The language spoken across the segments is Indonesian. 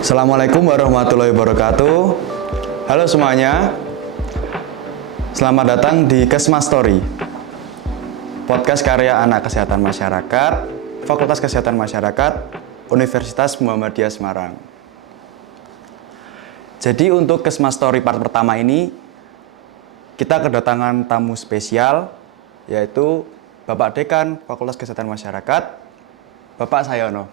Assalamualaikum warahmatullahi wabarakatuh. Halo semuanya, selamat datang di Kesma Story, podcast karya anak kesehatan masyarakat, Fakultas Kesehatan Masyarakat, Universitas Muhammadiyah Semarang. Jadi untuk Kesma Story part pertama ini, kita kedatangan tamu spesial, yaitu Bapak Dekan Fakultas Kesehatan Masyarakat, Bapak Sayono.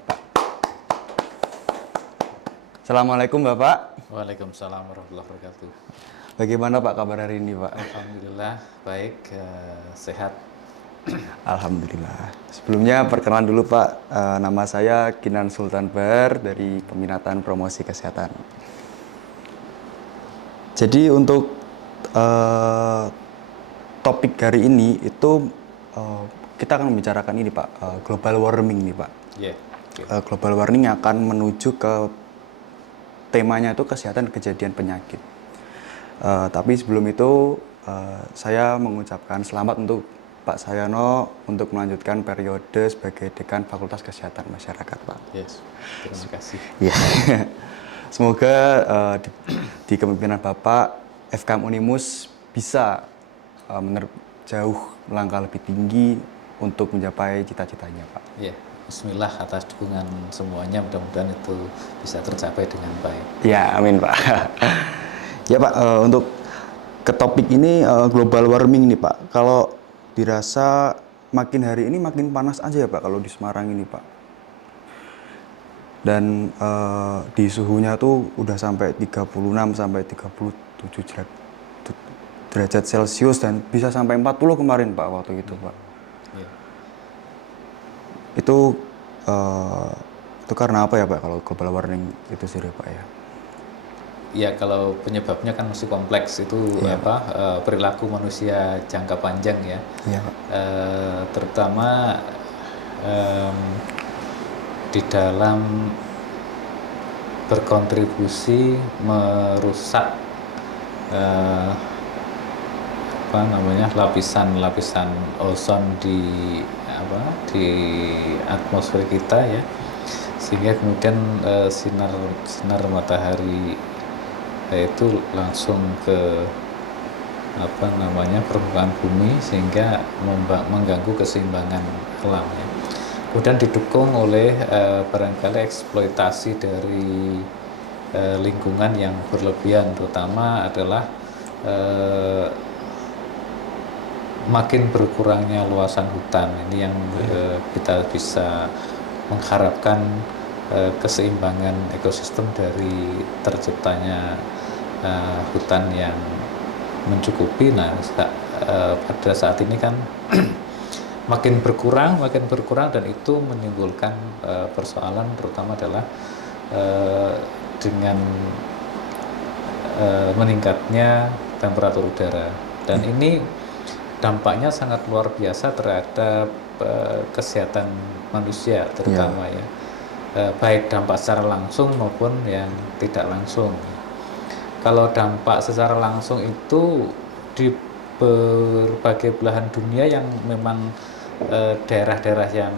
Assalamualaikum Bapak. Waalaikumsalam warahmatullahi wabarakatuh. Bagaimana Pak kabar hari ini Pak? Alhamdulillah baik, sehat. Alhamdulillah. Sebelumnya perkenalan dulu Pak, nama saya Kinan Sultan Bahar dari Peminatan Promosi Kesehatan. Jadi untuk topik hari ini itu kita akan membicarakan ini Pak, global warming nih Pak. Yeah. Global warming akan menuju ke temanya itu kesehatan kejadian penyakit. Tapi sebelum itu saya mengucapkan selamat untuk Pak Sayono untuk melanjutkan periode sebagai Dekan Fakultas Kesehatan Masyarakat, Pak. Yes, terima kasih. Ya, semoga di kepemimpinan Bapak FKM Unimus bisa jauh melangkah lebih tinggi untuk mencapai cita-citanya, Pak. Ya, bismillah atas dukungan semuanya, mudah-mudahan itu bisa tercapai dengan baik. Ya, amin Pak. Ya Pak, untuk ke topik ini global warming nih Pak. Kalau dirasa makin hari ini makin panas aja ya Pak kalau di Semarang ini Pak. Dan di suhunya tuh udah sampai 36 sampai 37 derajat Celcius dan bisa sampai 40 kemarin Pak waktu itu Pak. Yeah. Itu karena apa ya Pak kalau global warming itu sendiri Pak ya? Ya, kalau penyebabnya kan masih kompleks itu Iya, perilaku manusia jangka panjang ya. Iya Pak. Terutama di dalam berkontribusi merusak lapisan ozon di atmosfer kita ya, sehingga kemudian sinar matahari itu langsung ke permukaan bumi sehingga mengganggu keseimbangan alam ya. Kemudian didukung oleh barangkali eksploitasi dari lingkungan yang berlebihan, terutama adalah makin berkurangnya luasan hutan ini yang kita bisa mengharapkan keseimbangan ekosistem dari terciptanya hutan yang mencukupi. Nah, pada saat ini kan makin berkurang dan itu menimbulkan persoalan, terutama adalah dengan meningkatnya temperatur udara, dan ini dampaknya sangat luar biasa terhadap kesehatan manusia terutama ya, baik dampak secara langsung maupun yang tidak langsung. Kalau dampak secara langsung itu di berbagai belahan dunia yang memang daerah-daerah yang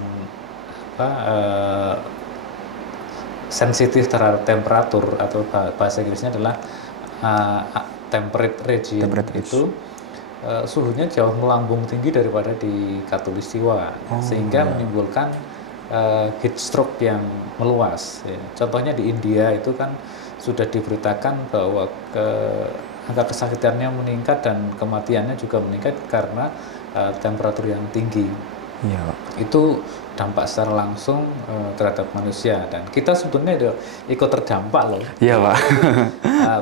sensitif terhadap temperatur, atau bahasa Inggrisnya adalah temperate region, itu suhunya jauh melambung tinggi daripada di Khatulistiwa, sehingga menimbulkan heat stroke yang meluas ya. Contohnya di India itu kan sudah diberitakan bahwa angka kesakitannya meningkat dan kematiannya juga meningkat karena temperatur yang tinggi. Iya, Pak. Itu dampak secara langsung terhadap manusia, dan kita sebetulnya ikut terdampak loh. Iya Pak.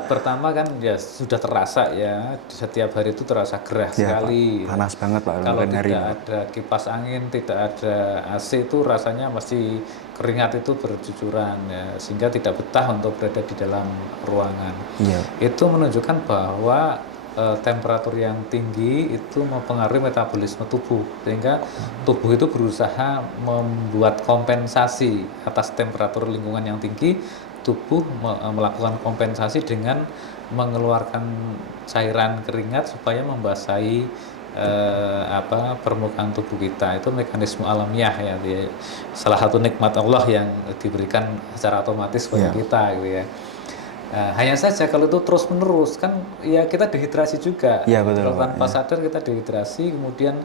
Pertama kan ya sudah terasa ya, setiap hari itu terasa gerah sekali. Pak. Panas banget Pak. Kalau tidak ada kipas angin, tidak ada AC, itu rasanya masih keringat itu bercucuran ya, sehingga tidak betah untuk berada di dalam ruangan. Iya. Itu menunjukkan bahwa temperatur yang tinggi itu mempengaruhi metabolisme tubuh, sehingga tubuh itu berusaha membuat kompensasi atas temperatur lingkungan yang tinggi. Tubuh melakukan kompensasi dengan mengeluarkan cairan keringat supaya membasahi permukaan tubuh kita itu mekanisme alamiah ya, salah satu nikmat Allah yang diberikan secara otomatis kepada kita gitu ya. Hanya saja kalau itu terus menerus kan ya kita dehidrasi juga. Betul, Kalau tanpa sadar kita dehidrasi, kemudian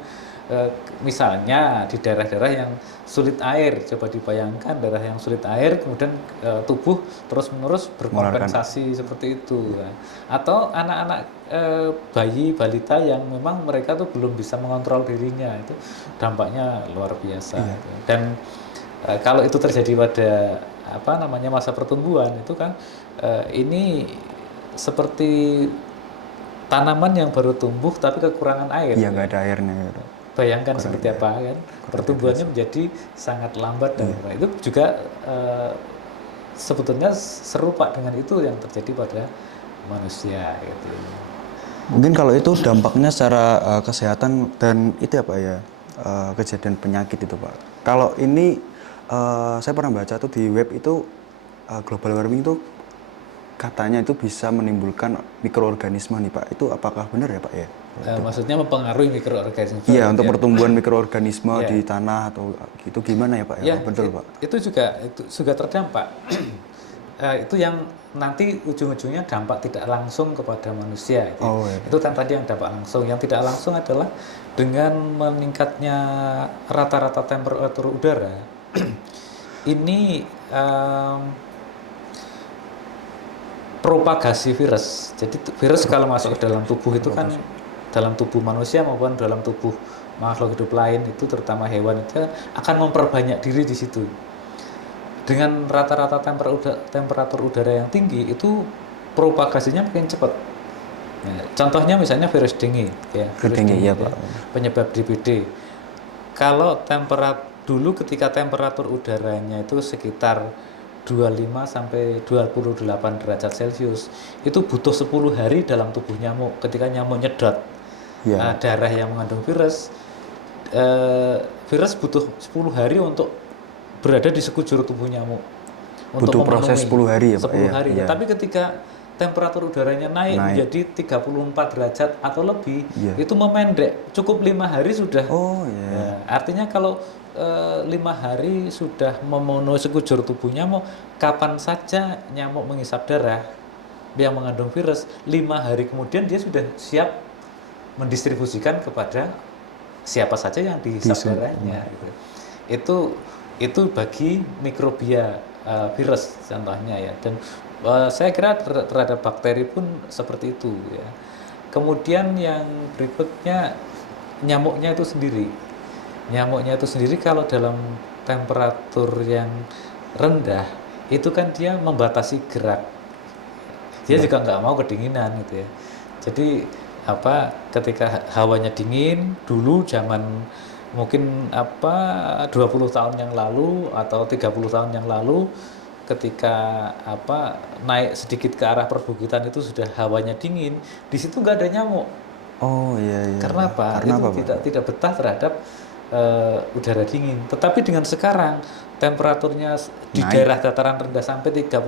misalnya di daerah-daerah yang sulit air, coba dibayangkan daerah yang sulit air, kemudian tubuh terus-menerus berkompensasi seperti itu. Atau anak-anak bayi balita yang memang mereka tuh belum bisa mengontrol dirinya, itu dampaknya luar biasa. Dan kalau itu terjadi pada masa pertumbuhan itu kan ini seperti tanaman yang baru tumbuh tapi kekurangan air. Iya, nggak ada airnya. Bayangkan seperti apa kan, pertumbuhannya menjadi sangat lambat dan itu juga sebetulnya serupa dengan itu yang terjadi pada manusia gitu. Mungkin kalau itu dampaknya secara kesehatan dan itu ya Pak ya, kejadian penyakit itu Pak. Kalau ini saya pernah baca tuh di web itu global warming itu katanya itu bisa menimbulkan mikroorganisme nih Pak. Itu apakah benar ya Pak ya? Maksudnya mempengaruhi mikroorganisme? Iya, untuk pertumbuhan mikroorganisme di tanah atau itu gimana ya Pak? Ya, betul Pak. Itu juga terdampak. Itu yang nanti ujung-ujungnya dampak tidak langsung kepada manusia. Itu kan tadi yang dampak langsung. Yang tidak langsung adalah dengan meningkatnya rata-rata temperatur udara. Ini propagasi virus. Jadi virus kalau masuk ke dalam tubuh itu kan dalam tubuh manusia maupun dalam tubuh makhluk hidup lain itu terutama hewan itu akan memperbanyak diri di situ. Dengan rata-rata temperatur udara yang tinggi itu propagasinya makin cepat. Nah, contohnya misalnya virus dengue ya. Virus dengue ya Pak. Penyebab DBD. Kalau dulu ketika temperatur udaranya itu sekitar 25 sampai 28 derajat Celcius itu butuh 10 hari dalam tubuh nyamuk. Ketika nyamuk nyedot darah yang mengandung virus, virus butuh 10 hari untuk berada di sekujur tubuh nyamuk. Butuh proses 10 hari ya Pak? 10 hari. Tapi ketika temperatur udaranya naik menjadi 34 derajat atau lebih, itu memendek. Cukup 5 hari sudah. Artinya kalau 5 hari sudah memenuhi sekujur tubuh nyamuk, kapan saja nyamuk menghisap darah yang mengandung virus, 5 hari kemudian dia sudah siap mendistribusikan kepada siapa saja yang dihisap darahnya. Itu bagi mikrobia virus contohnya ya. Dan saya kira terhadap bakteri pun seperti itu ya. Kemudian yang berikutnya nyamuknya itu sendiri. Nyamuknya itu sendiri kalau dalam temperatur yang rendah itu kan dia membatasi gerak. Dia juga nggak mau kedinginan gitu ya. Jadi ketika hawanya dingin dulu zaman mungkin 20 tahun yang lalu atau 30 tahun yang lalu ketika naik sedikit ke arah perbukitan itu sudah hawanya dingin, di situ nggak ada nyamuk. Karena apa? Tidak betah terhadap udara dingin. Tetapi dengan sekarang temperaturnya di daerah dataran rendah sampai 36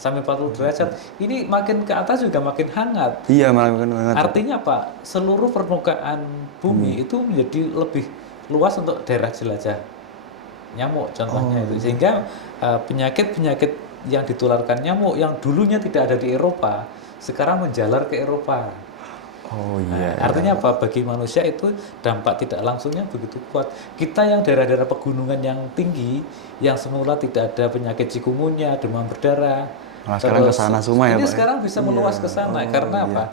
sampai 40 derajat, ini makin ke atas juga makin hangat. Iya, makin hangat. Artinya apa? Seluruh permukaan bumi itu menjadi lebih luas untuk daerah jelajah nyamuk contohnya itu. Sehingga penyakit-penyakit yang ditularkan nyamuk yang dulunya tidak ada di Eropa, sekarang menjalar ke Eropa. Artinya apa? Bagi manusia itu dampak tidak langsungnya begitu kuat. Kita yang daerah-daerah pegunungan yang tinggi, yang semula tidak ada penyakit chikungunya, demam berdarah, sekarang ke sana semua ya Pak. Ini sekarang bisa meluas ke sana karena apa?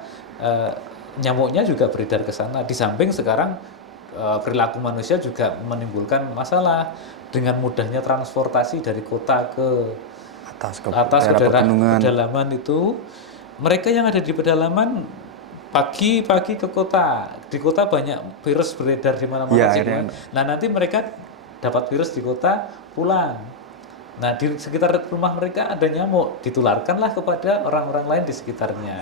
Nyamuknya juga beredar ke sana. Di samping sekarang perilaku manusia juga menimbulkan masalah dengan mudahnya transportasi dari kota ke atas ke daerah pedalaman itu. Mereka yang ada di pedalaman pagi-pagi ke kota. Di kota banyak virus beredar di mana-mana. Nah, nanti mereka dapat virus di kota, pulang. Nah, di sekitar rumah mereka ada nyamuk, ditularkanlah kepada orang-orang lain di sekitarnya.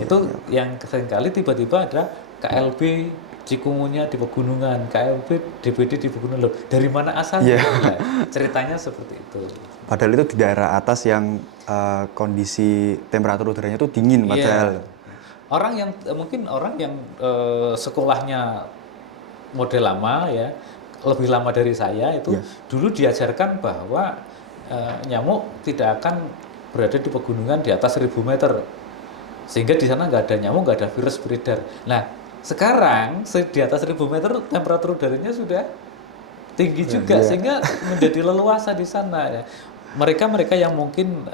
Itu yang seringkali tiba-tiba ada KLB chikungunya di pegunungan, KLB DBD di pegunungan. Dari mana asalnya? Ceritanya seperti itu. Padahal itu di daerah atas yang kondisi temperatur udaranya itu dingin padahal. orang yang mungkin orang yang sekolahnya model lama ya, lebih lama dari saya itu Iya. dulu diajarkan bahwa nyamuk tidak akan berada di pegunungan di atas 1000 meter, sehingga di sana nggak ada nyamuk, nggak ada virus beredar. Nah, sekarang di atas 1000 meter temperatur udaranya sudah tinggi juga, Iya. sehingga menjadi leluasa di sana ya. Mereka yang mungkin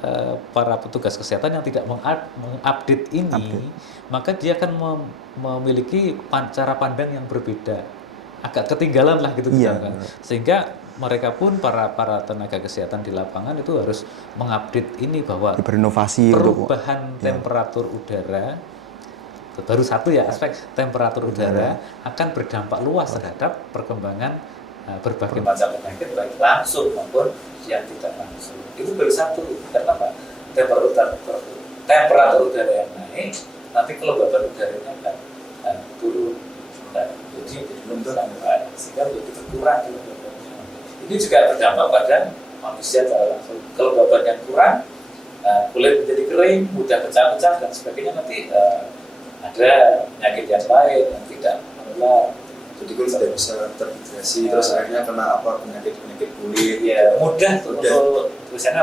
para petugas kesehatan yang tidak mengupdate ini, maka dia akan memiliki cara pandang yang berbeda, agak ketinggalan lah gitu Iya, misalkan. Sehingga mereka pun para tenaga kesehatan di lapangan itu harus mengupdate ini bahwa berinovasi untuk perubahan temperatur udara, baru satu ya aspek temperatur udara akan berdampak luas terhadap perkembangan berbagai macam penyakit baik langsung maupun yang tidak langsung. Itu baru satu. Karena apa? Temperatur udara yang naik, nanti kelembaban udaranya akan turun. Jadi sehingga menjadi berkurang kelembabannya. Ini juga berdampak pada manusia secara langsung. Kelembaban yang kurang, kulit menjadi kering, mudah pecah-pecah dan sebagainya, nanti ada penyakit yang lain yang tidak menular. Jadi kulit tidak bisa terhidrasi, terus akhirnya kena penyakit kulit. Ya mudah untuk tulisannya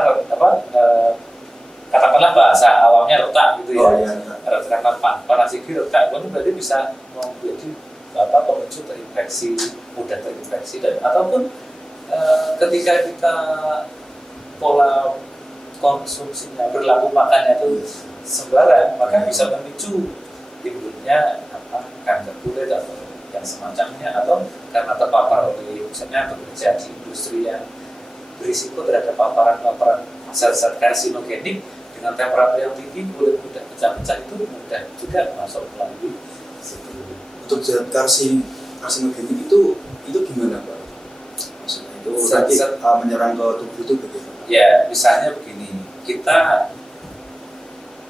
katakanlah bahasa awamnya retak gitu ya. Karena parasigi retak itu berarti bisa menjadi pemicu terinfeksi, mudah terinfeksi, dan ataupun ketika kita pola konsumsinya, berlaku makannya itu sembarang, maka bisa memicu timbulnya kanker kulit atau yang semacamnya, atau karena terpapar oleh misalnya bekerja di industri yang berisiko terhadap paparan zat-zat karsinogenik dengan temperatur yang tinggi, kulit mudah pecah-pecah, itu mudah juga masuk melalui situ. Untuk zat karsinogenik itu gimana Pak? Maksudnya itu nanti menyerang ke tubuh itu bagaimana? Ya, misalnya begini, kita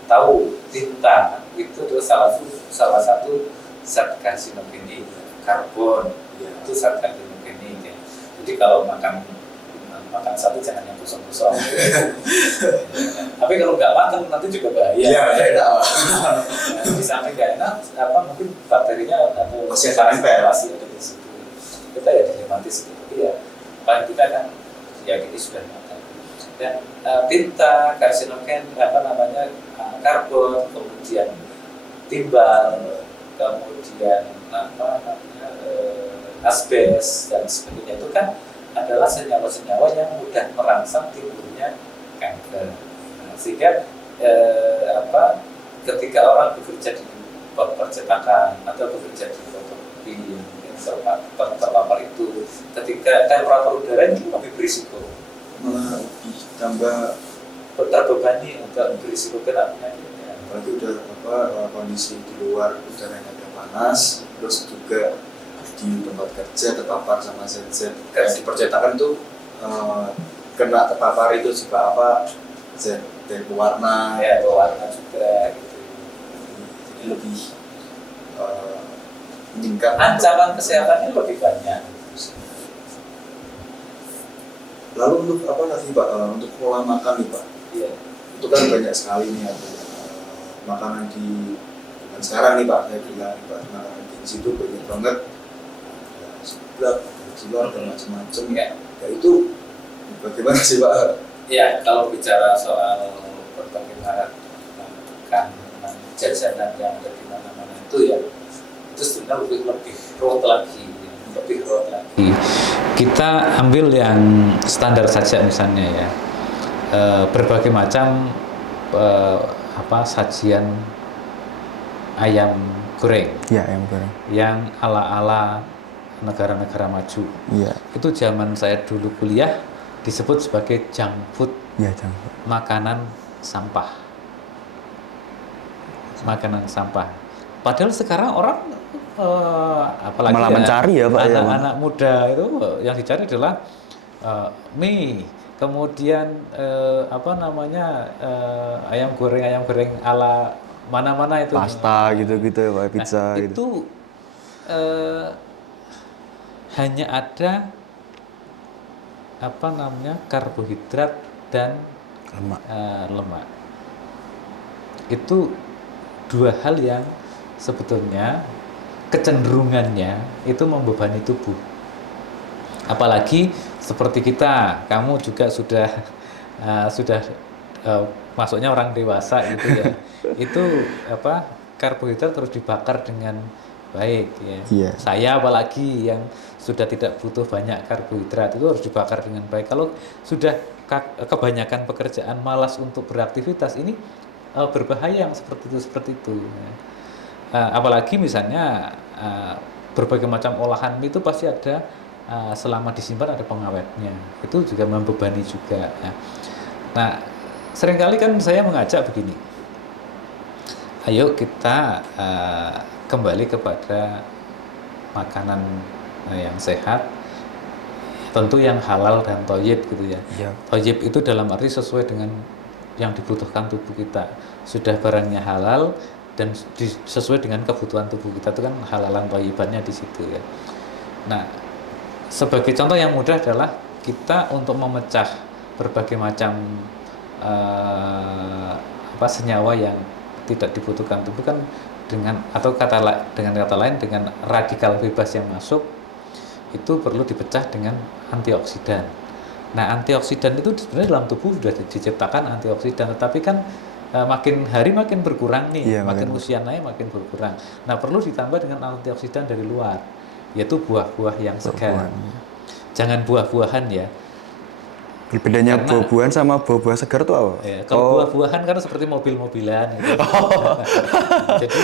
tahu tinta itu adalah salah satu zat karsinogenik, karbon itu zat karsinogenik ya. Jadi kalau makan satu jangan yang kosong-kosong. Tapi kalau nggak matang nanti juga bahaya. Iya, enak. Di samping nggak enak, mungkin bakterinya atau masih ada masih ada di situ. Kita ya dilematis gitu ya. Paling kita kan yakini sudah matang. Dan tinta, karsinogen, karbon, kemudian timbal, kemudian asbes dan sebagainya, itu kan adalah senyawa-senyawa yang mudah merangsang timbulnya kanker. Sehingga ketika orang bekerja di percetakan atau bekerja di fotokopi yang terpapar itu, ketika temperatur udara itu lebih berisiko, malah lebih tambah terbebani untuk berisiko kena penyakitnya. apalagi udah kondisi di luar udaranya udah panas, terus juga di tempat kerja terpapar sama zat-zat kayak di percetakan tuh kena terpapar itu juga zat pewarna Ya, pewarna juga gitu. jadi lebih meningkat. Ancaman kesehatannya lebih banyak. Lalu untuk tadi Pak, untuk pola makan nih Pak, Iya. itu kan banyak sekali nih makanan di zaman sekarang nih Pak, saya bilang nih Pak, makanan di situ banyak banget seblak, cilor dan macam-macam Ya. Ya itu bagaimana sih Pak? Ya, kalau bicara soal berbagai merek jajanan yang ada di mana-mana itu sebenarnya lebih ruwet lagi. Kita ambil yang standar saja misalnya ya, berbagai macam sajian ayam goreng. Ya, ayam goreng. Yang ala-ala negara-negara maju. Iya. Itu zaman saya dulu kuliah disebut sebagai junk food. Iya, junk food. Makanan sampah. Padahal sekarang orang apalagi malah mencari ya Pak, anak-anak muda itu yang dicari adalah mie, kemudian ayam goreng ala mana-mana itu, pasta gitu-gitu ya Pak, pizza itu gitu. Hanya ada karbohidrat dan lemak. Itu dua hal yang sebetulnya kecenderungannya itu membebani tubuh. Apalagi seperti kita, kamu juga sudah masuknya orang dewasa gitu ya. Itu karbohidrat terus dibakar dengan baik ya. Iya. Saya apalagi yang sudah tidak butuh banyak karbohidrat itu harus dibakar dengan baik. Kalau sudah kebanyakan pekerjaan malas untuk beraktivitas ini berbahaya yang seperti itu ya. Apalagi misalnya berbagai macam olahan mie itu pasti ada selama disimpan ada pengawetnya, itu juga membebani juga ya. Nah, seringkali kan saya mengajak begini, ayo kita kembali kepada makanan yang sehat, tentu yang halal dan thayyib gitu ya. Iya. Thayyib itu dalam arti sesuai dengan yang dibutuhkan tubuh kita, sudah barangnya halal dan sesuai dengan kebutuhan tubuh kita, itu kan halalan thayyibannya di situ ya. Nah, sebagai contoh yang mudah adalah kita untuk memecah berbagai macam senyawa yang tidak dibutuhkan tubuh kan dengan kata lain dengan radikal bebas yang masuk itu perlu dipecah dengan antioksidan. Nah, antioksidan itu sebenarnya dalam tubuh sudah diciptakan antioksidan, tetapi kan makin hari makin berkurang nih, Iya, makin usia naik makin berkurang. Nah, perlu ditambah dengan antioksidan dari luar, yaitu buah-buah yang segar. Jangan buah-buahan ya. Bedanya buah-buahan sama buah-buah segar tuh apa? Ya, kalau buah-buahan kan seperti mobil-mobilan gitu. Jadi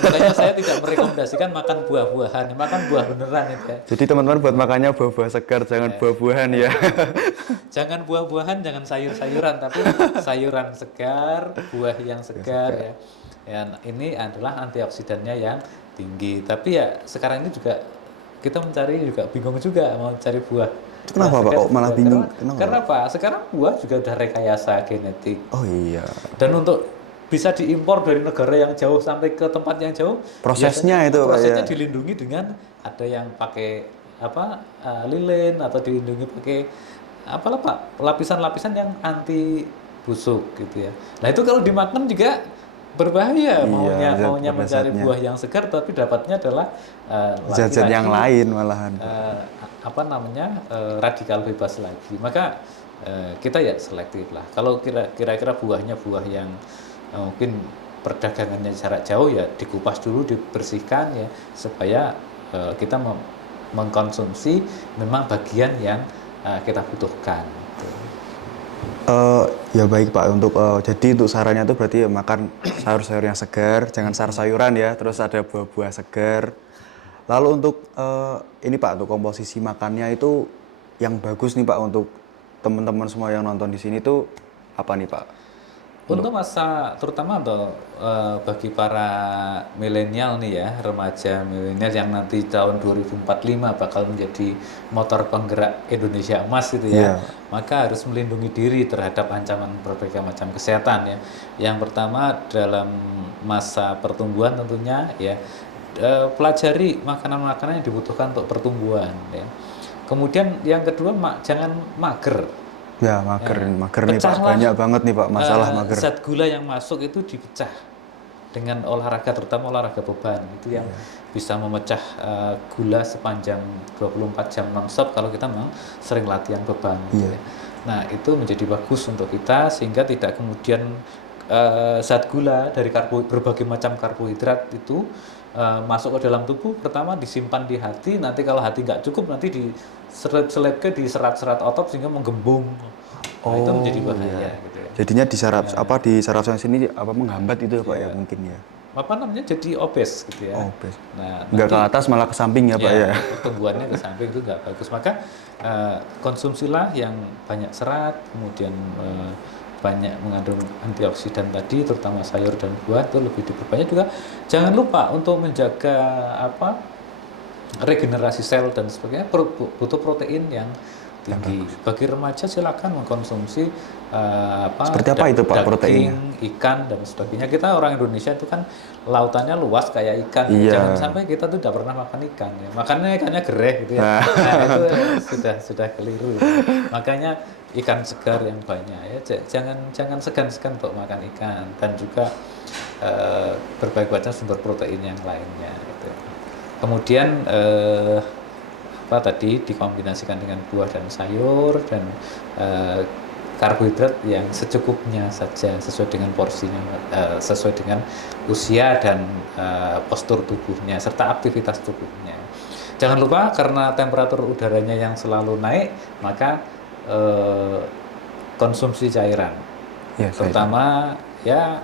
makanya saya tidak merekomendasikan makan buah-buahan, makan buah beneran itu ya. Jadi teman-teman buat makannya buah-buah segar, jangan buah-buahan ya. Jangan buah-buahan, jangan sayur-sayuran, tapi sayuran segar, buah yang segar ya. Ya, ini adalah antioksidannya yang tinggi. Tapi ya sekarang ini juga kita mencari juga bingung juga mau cari buah. Kenapa Pak kok malah bingung? Karena apa? Sekarang buah juga udah rekayasa genetik. Oh iya. Dan untuk bisa diimpor dari negara yang jauh sampai ke tempat yang jauh, prosesnya itu prosesnya dilindungi dengan ada yang pakai lilin atau dilindungi pakai lapisan-lapisan yang anti busuk gitu ya. Nah, itu kalau dimakan juga berbahaya, maunya mencari buah yang segar tapi dapatnya adalah zat-zat yang lain malahan. Radikal bebas lagi. Maka kita ya selektif lah. Kalau kira-kira buahnya buah yang mungkin perdagangannya jarak jauh ya dikupas dulu, dibersihkan ya supaya kita mengkonsumsi memang bagian yang kita butuhkan. Ya baik Pak, jadi untuk sarannya itu berarti ya makan sayur-sayur yang segar, jangan sayur-sayuran ya, terus ada buah-buah segar. Lalu untuk ini Pak, untuk komposisi makannya itu yang bagus nih Pak untuk teman-teman semua yang nonton di sini itu apa nih Pak? Untuk masa terutama bagi para milenial nih ya, remaja milenial yang nanti tahun 2045 bakal menjadi motor penggerak Indonesia emas gitu ya. Maka harus melindungi diri terhadap ancaman berbagai macam kesehatan ya. Yang pertama dalam masa pertumbuhan tentunya ya, pelajari makanan-makanan yang dibutuhkan untuk pertumbuhan ya. Kemudian yang kedua jangan mager. Ya, mager nih Pak, banyak banget nih Pak masalah mager. Zat gula yang masuk itu dipecah dengan olahraga, terutama olahraga beban itu yang bisa memecah gula sepanjang 24 jam non-stop kalau kita memang sering latihan beban. Iya. Nah, itu menjadi bagus untuk kita sehingga tidak kemudian zat gula dari berbagai macam karbohidrat itu masuk ke dalam tubuh, pertama disimpan di hati, nanti kalau hati nggak cukup nanti diselip-selipkan di serat-serat otot sehingga menggembung. Nah, itu menjadi bahaya gitu ya. Jadinya di saraf sini menghambat itu ya Pak ya mungkin ya. Jadi obes gitu ya. Obes. Nah, nggak ke atas malah ke samping ya Pak ya. Pertumbuhannya ke samping itu nggak bagus. Maka konsumsilah yang banyak serat, kemudian banyak mengandung antioksidan tadi, terutama sayur dan buah itu lebih diperbanyak juga. Jangan lupa untuk menjaga regenerasi sel dan sebagainya, butuh protein yang tinggi. Bagi remaja silakan mengkonsumsi Seperti apa itu, Pak, proteinnya? daging, ikan dan sebagainya. Kita orang Indonesia itu kan lautannya luas kayak ikan. Iya. Jangan sampai kita tuh tidak pernah makan ikan ya. Makannya ikannya gereh gitu ya. Nah, itu sudah keliru. Makanya ikan segar yang banyak ya. Jangan segan-segan untuk makan ikan, dan juga berbagai macam sumber protein yang lainnya gitu. Kemudian tadi dikombinasikan dengan buah dan sayur, dan karbohidrat yang secukupnya saja, sesuai dengan porsinya, sesuai dengan usia dan postur tubuhnya serta aktivitas tubuhnya. Jangan lupa, karena temperatur udaranya yang selalu naik, maka konsumsi cairan, Ya, terutama ya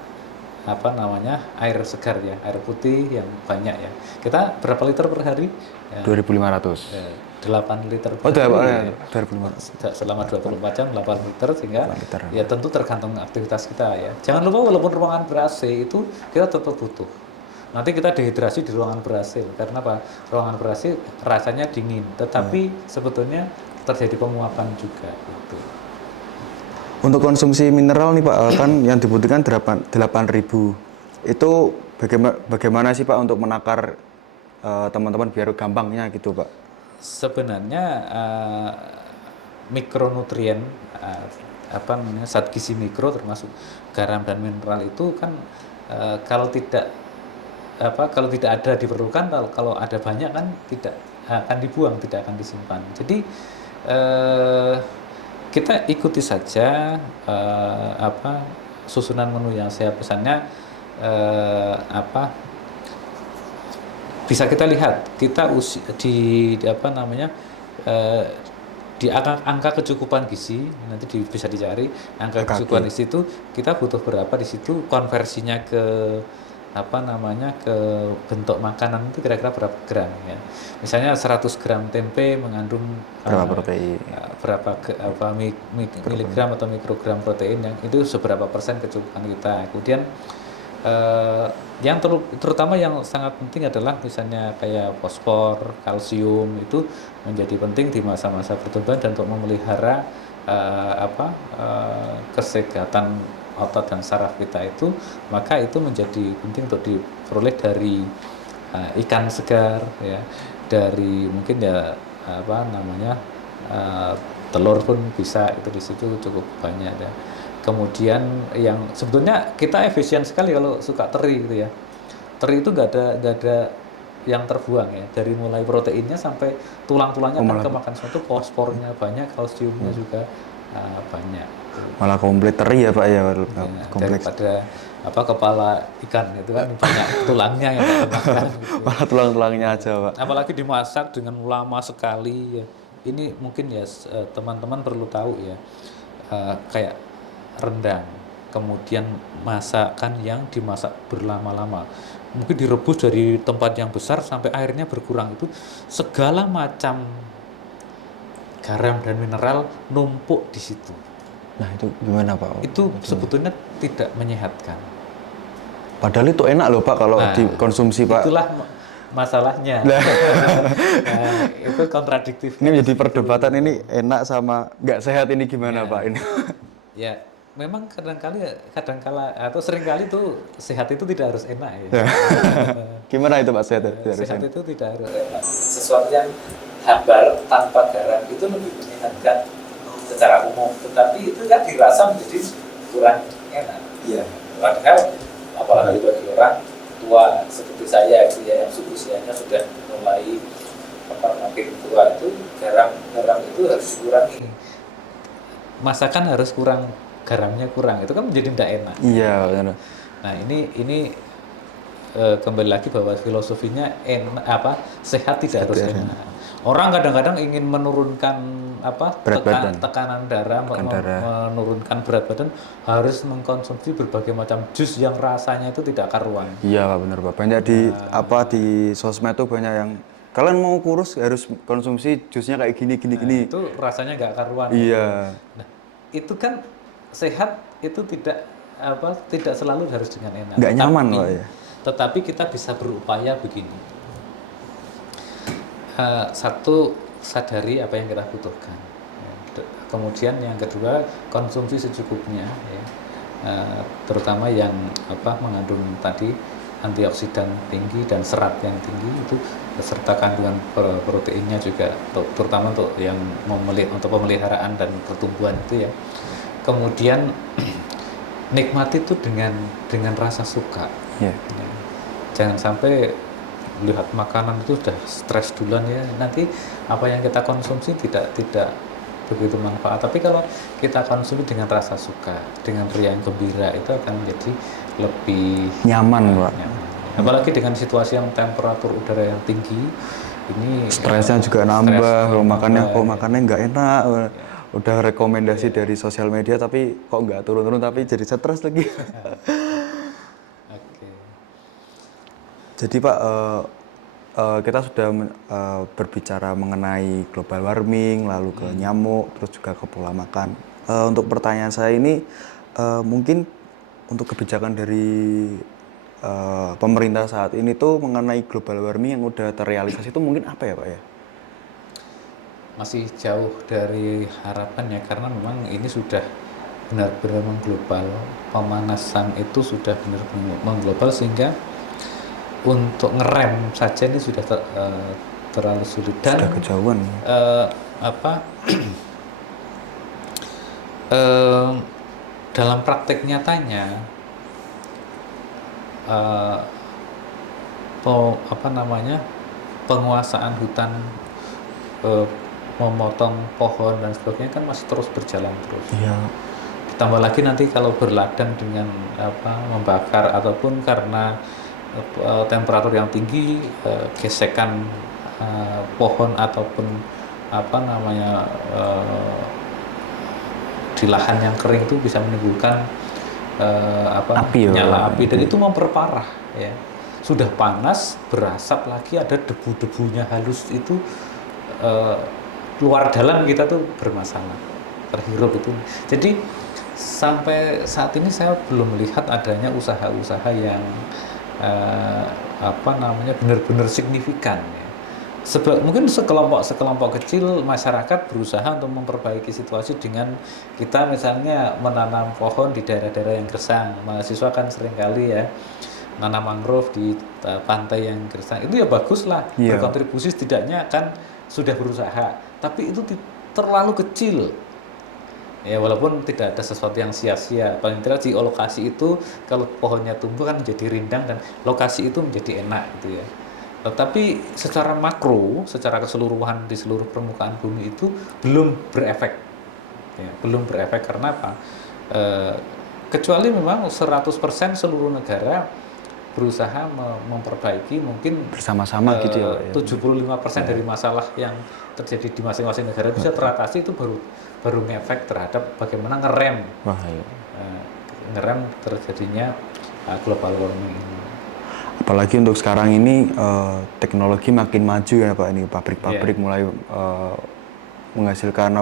air segar ya, air putih yang banyak ya. Kita berapa liter per hari? Ya, 2.500. 8 liter per Oh, hari. 2.500. Selama 24 jam 8 liter, sehingga 8 liter. ya tentu tergantung aktivitas kita ya. Jangan lupa, walaupun ruangan ber-AC itu kita tetap butuh. Nanti kita dehidrasi di ruangan ber-AC, karena apa? Ruangan ber-AC rasanya dingin, tetapi sebetulnya terjadi penguapan juga gitu. Untuk konsumsi mineral nih Pak, kan yang dibutuhkan 8.000. Itu bagaimana sih Pak untuk menakar teman-teman biar gampangnya gitu Pak? Sebenarnya mikronutrien, zat gizi mikro termasuk garam dan mineral itu kan kalau tidak ada diperlukan, kalau ada banyak kan tidak akan dibuang, tidak akan disimpan. Jadi kita ikuti saja susunan menu yang saya pesannya, bisa kita lihat, kita di angka kecukupan gizi nanti bisa dicari angka kecukupan gizi itu kita butuh berapa, di situ konversinya ke ke bentuk makanan itu kira-kira berapa gram ya. Misalnya 100 gram tempe mengandung berapa protein, berapa miligram atau mikrogram protein, yang itu seberapa persen kecukupan kita. Kemudian yang terutama yang sangat penting adalah misalnya kayak fosfor, kalsium, itu menjadi penting di masa-masa pertumbuhan dan untuk memelihara kesehatan otot dan saraf kita itu, maka itu menjadi penting untuk diperoleh dari ikan segar ya, dari mungkin ya telur pun bisa, itu di situ cukup banyak ya. Kemudian yang sebetulnya kita efisien sekali kalau suka teri gitu ya. Teri itu nggak ada yang terbuang ya, dari mulai proteinnya sampai tulang-tulangnya kan kemakan semua, itu fosfornya banyak, kalsiumnya juga banyak. Malah komplit teri ya Pak ya, daripada kepala ikan itu kan banyak tulangnya yang dimakan gitu. Malah tulang-tulangnya aja Pak. Apalagi dimasak dengan lama sekali ya. Ini mungkin ya teman-teman perlu tahu ya, kayak rendang, kemudian masakan yang dimasak berlama-lama, mungkin direbus dari tempat yang besar sampai airnya berkurang, itu segala macam garam dan mineral numpuk di situ. Nah itu gimana Pak? Itu sebetulnya tidak menyehatkan. Padahal itu enak loh Pak kalau dikonsumsi Pak. Itulah masalahnya. Itu kontradiktif. Ini menjadi perdebatan, ini enak sama nggak sehat ini gimana Pak ini? Ya, memang kadangkala atau seringkali tuh sehat itu tidak harus enak ya. Gimana itu Pak sehat? Sehat itu tidak harus enak. Sesuatu yang hambar tanpa garam itu lebih menyehatkan secara umum, tetapi itu kan dirasa menjadi kurang enak. Iya. Padahal apalagi bagi orang tua seperti saya yang usianya sudah mulai makin tua, itu garam itu harus dikurangi. Masakan harus kurang, garamnya kurang, itu kan menjadi tidak enak. Iya benar. Nah ini kembali lagi bahwa filosofinya sehat tidak harus enak. Orang kadang-kadang ingin menurunkan tekanan darah, menurunkan berat badan, harus mengkonsumsi berbagai macam jus yang rasanya itu tidak karuan. Iya Pak, benar Pak. Banyak di sosmed tuh banyak yang kalian mau kurus harus konsumsi jusnya kayak gini. Itu rasanya nggak karuan. Iya. Nah, itu kan sehat itu tidak selalu harus dengan enak. Nggak nyaman Pak ya. Tetapi kita bisa berupaya begini. Satu, sadari apa yang kita butuhkan. Kemudian yang kedua, konsumsi secukupnya, ya. Terutama yang mengandung tadi antioksidan tinggi dan serat yang tinggi itu, beserta kandungan proteinnya juga, terutama untuk yang untuk pemeliharaan dan pertumbuhan itu ya. Kemudian nikmati itu dengan rasa suka. Yeah. Ya. Jangan sampai lihat makanan itu sudah stres duluan ya, nanti apa yang kita konsumsi tidak begitu manfaat. Tapi kalau kita konsumsi dengan rasa suka, dengan riang gembira, itu akan menjadi lebih nyaman, Pak. nyaman. Apalagi dengan situasi yang temperatur udara yang tinggi, ini Stresnya juga nambah. Makannya nggak enak. Ya. Udah rekomendasi dari sosial media tapi kok nggak turun-turun, tapi jadi stres lagi. Oke. Jadi Pak, kita sudah berbicara mengenai global warming, lalu ke nyamuk, terus juga ke pola makan. Untuk pertanyaan saya ini, mungkin untuk kebijakan dari pemerintah saat ini tuh mengenai global warming yang udah terrealisasi itu mungkin apa ya Pak ya? Masih jauh dari harapan ya, karena memang ini sudah benar-benar mengglobal. Pemanasan itu sudah benar-benar mengglobal, sehingga untuk ngerem saja ini sudah terlalu sulit, dan sudah kejauhan. Dalam praktek nyatanya penguasaan hutan, memotong pohon dan sebagainya kan masih terus berjalan terus. Iya. Ditambah lagi nanti kalau berladang dengan membakar, ataupun karena temperatur yang tinggi, gesekan pohon ataupun di lahan yang kering itu bisa menimbulkan nyala api, dan itu memperparah ya. Sudah panas, berasap lagi, ada debu-debunya halus, itu luar dalam kita tuh bermasalah, terhirup itu. Jadi sampai saat ini saya belum melihat adanya usaha-usaha yang benar-benar signifikan ya. Mungkin sekelompok kecil masyarakat berusaha untuk memperbaiki situasi dengan kita misalnya menanam pohon di daerah-daerah yang gersang. Mahasiswa kan seringkali ya menanam mangrove di pantai yang gersang, itu ya bagus lah, berkontribusi, setidaknya kan sudah berusaha. Tapi itu terlalu kecil ya, walaupun tidak ada sesuatu yang sia-sia. Paling tidak di lokasi itu kalau pohonnya tumbuh kan menjadi rindang, dan lokasi itu menjadi enak gitu ya. Tetapi secara makro, secara keseluruhan di seluruh permukaan bumi itu belum berefek ya, belum berefek. Karena apa? Kecuali memang 100% seluruh negara berusaha memperbaiki, mungkin bersama-sama gitu ya. 75% dari masalah yang terjadi di masing-masing negara bisa teratasi, itu baru ngefek terhadap bagaimana ngerem terjadinya global warming ini. Apalagi untuk sekarang ini teknologi makin maju ya Pak, ini pabrik-pabrik mulai menghasilkan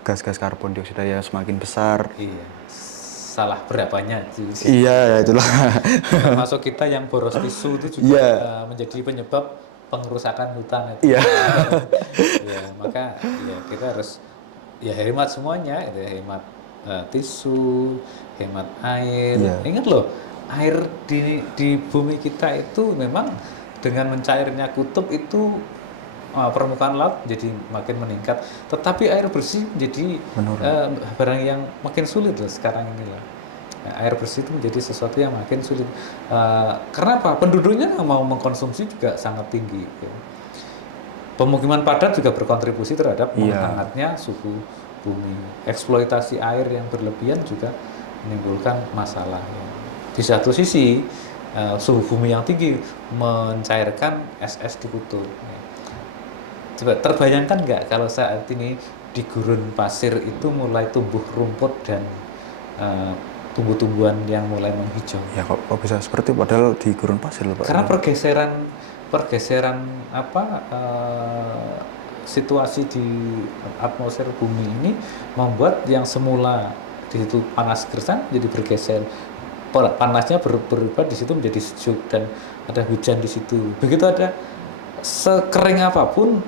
gas-gas karbon dioksida ya semakin besar. Iya. Salah berapanya. Iya, ya itulah. Termasuk kita yang boros tisu itu juga menjadi penyebab pengerusakan hutan itu. Iya. Ya, maka ya kita harus hemat semuanya, hemat tisu, hemat air. Ingat loh, air di bumi kita itu memang dengan mencairnya kutub itu permukaan laut jadi makin meningkat, tetapi air bersih jadi barang yang makin sulit loh sekarang ini lah. Air bersih itu menjadi sesuatu yang makin sulit. Karena apa? Penduduknya yang mau mengkonsumsi juga sangat tinggi. Ya. Pemukiman padat juga berkontribusi terhadap menghangatnya suhu bumi. Eksploitasi air yang berlebihan juga menimbulkan masalah. Ya. Di satu sisi suhu bumi yang tinggi mencairkan es di kutub. Ya. Coba terbayangkan nggak kalau saat ini di gurun pasir itu mulai tumbuh rumput dan tumbuh-tumbuhan yang mulai menghijau. Ya kok bisa seperti padahal di gurun pasir loh Pak. Karena pergeseran situasi di atmosfer bumi ini membuat yang semula di situ panas gersang jadi bergeser. Panasnya berubah di situ menjadi sejuk dan ada hujan di situ. Begitu ada sekering apapun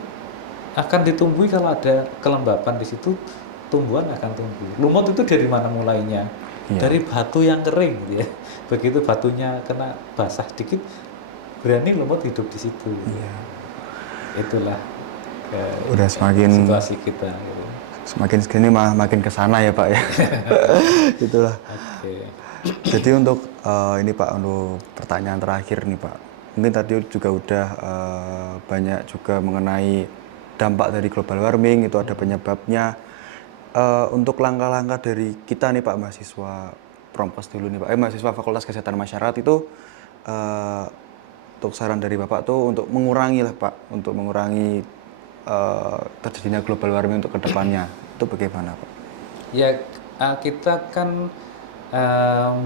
akan ditumbuhi kalau ada kelembapan di situ, tumbuhan akan tumbuh. Lumut itu dari mana mulainya? Iya. Dari batu yang kering, gitu ya. Begitu batunya kena basah dikit, berani lumut hidup di situ. Iya. Itulah Udah semakin situasi kita. Gitu. semakin segini makin ke sana ya Pak ya. Itulah. Oke. Jadi untuk ini Pak, untuk pertanyaan terakhir nih Pak. Mungkin tadi juga udah banyak juga mengenai dampak dari global warming, itu ada penyebabnya. Untuk langkah-langkah dari kita nih Pak, mahasiswa Promkes dulu nih Pak, mahasiswa Fakultas Kesehatan Masyarakat itu, untuk saran dari Bapak tuh untuk mengurangi lah Pak, untuk mengurangi terjadinya global warming untuk kedepannya, itu bagaimana Pak? Ya, kita kan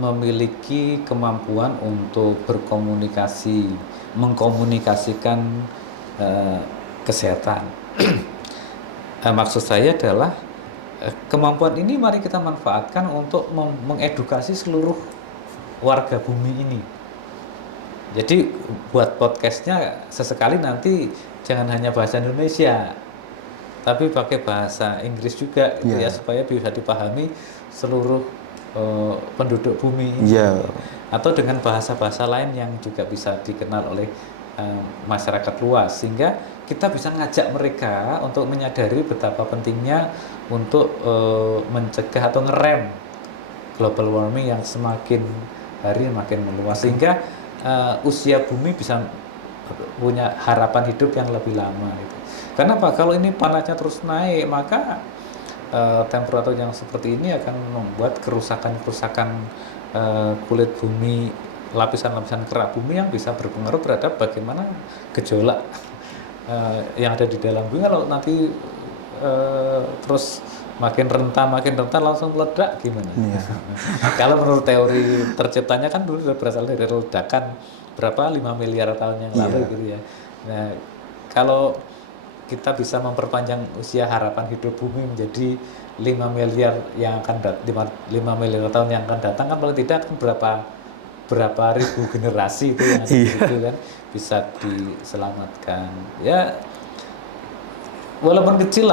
memiliki kemampuan untuk berkomunikasi, mengkomunikasikan kesehatan. Maksud saya adalah kemampuan ini mari kita manfaatkan untuk mengedukasi seluruh warga bumi ini. Jadi buat podcastnya sesekali nanti jangan hanya bahasa Indonesia, tapi pakai bahasa Inggris juga, gitu ya, supaya bisa dipahami seluruh penduduk bumi ini. Atau dengan bahasa-bahasa lain yang juga bisa dikenal oleh masyarakat luas, sehingga kita bisa ngajak mereka untuk menyadari betapa pentingnya untuk mencegah atau ngerem global warming yang semakin hari makin meluas, sehingga usia bumi bisa punya harapan hidup yang lebih lama gitu. Karena apa? Kalau ini panasnya terus naik, maka temperatur yang seperti ini akan membuat kerusakan-kerusakan kulit bumi, lapisan-lapisan kerak bumi yang bisa berpengaruh terhadap bagaimana gejolak yang ada di dalam bumi. Kalau nanti terus makin rentan langsung meledak gimana? Kalau menurut teori terciptanya kan dulu sudah berasal dari ledakan berapa 5 miliar tahun yang lalu gitu ya. Nah, kalau kita bisa memperpanjang usia harapan hidup bumi menjadi 5 miliar yang akan 5 miliar tahun yang akan datang, kan paling tidak kan berapa ribu generasi itu yang itu kan bisa diselamatkan. Ya walaupun kecil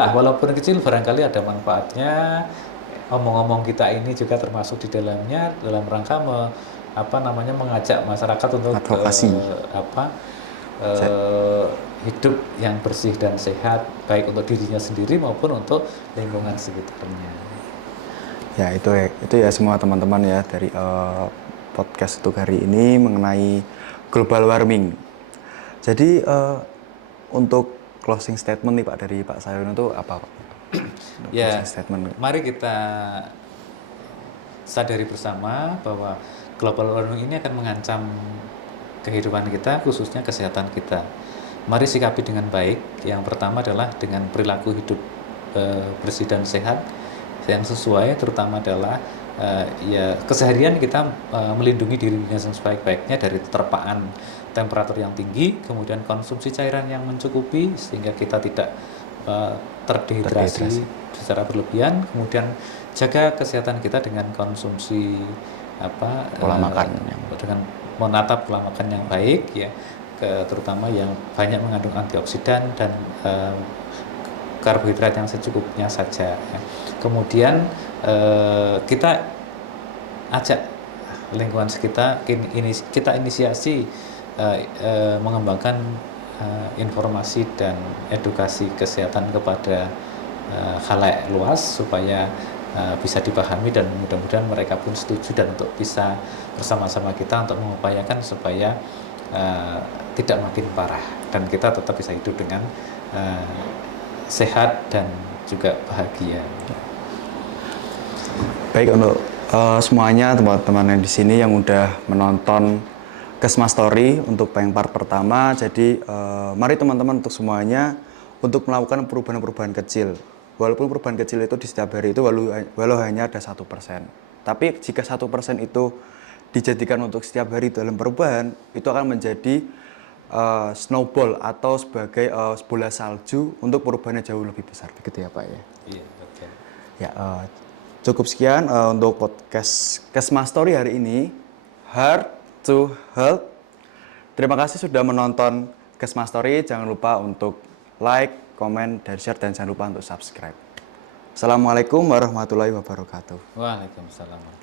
barangkali ada manfaatnya. Omong-omong kita ini juga termasuk di dalamnya dalam rangka mengajak masyarakat untuk hidup yang bersih dan sehat, baik untuk dirinya sendiri maupun untuk lingkungan sekitarnya. Ya itu ya semua teman-teman ya dari podcast untuk hari ini mengenai global warming. Jadi untuk closing statement nih Pak dari Pak Sayono itu apa Pak? Ya, mari kita sadari bersama bahwa global warming ini akan mengancam kehidupan kita, khususnya kesehatan kita. Mari sikapi dengan baik. Yang pertama adalah dengan perilaku hidup bersih dan sehat yang sesuai, terutama adalah keseharian kita melindungi diri yang sebaik-baiknya dari terpaan temperatur yang tinggi, kemudian konsumsi cairan yang mencukupi sehingga kita tidak terdehidrasi secara berlebihan, kemudian jaga kesehatan kita dengan konsumsi pola makan dengan menata pola makan yang baik ya, terutama yang banyak mengandung antioksidan dan karbohidrat yang secukupnya saja ya. Kemudian kita ajak lingkungan sekitar, kita inisiasi mengembangkan informasi dan edukasi kesehatan kepada khalayak luas supaya bisa dipahami, dan mudah-mudahan mereka pun setuju dan untuk bisa bersama-sama kita untuk mengupayakan supaya tidak makin parah dan kita tetap bisa hidup dengan sehat dan juga bahagia. Baik, untuk semuanya teman-teman yang di sini yang udah menonton Kesma Story untuk yang part pertama. Jadi mari teman-teman untuk semuanya untuk melakukan perubahan-perubahan kecil. Walaupun perubahan kecil itu di setiap hari itu walau hanya ada 1%. Tapi jika 1% itu dijadikan untuk setiap hari dalam perubahan, itu akan menjadi snowball atau sebagai bola salju untuk perubahan yang jauh lebih besar. Begitu ya Pak ya? Iya, betul. Ya, cukup sekian untuk podcast Kesma Story hari ini. Heart to Health. Terima kasih sudah menonton Kesma Story. Jangan lupa untuk like, komen, dan share, dan jangan lupa untuk subscribe. Assalamualaikum warahmatullahi wabarakatuh. Waalaikumsalam.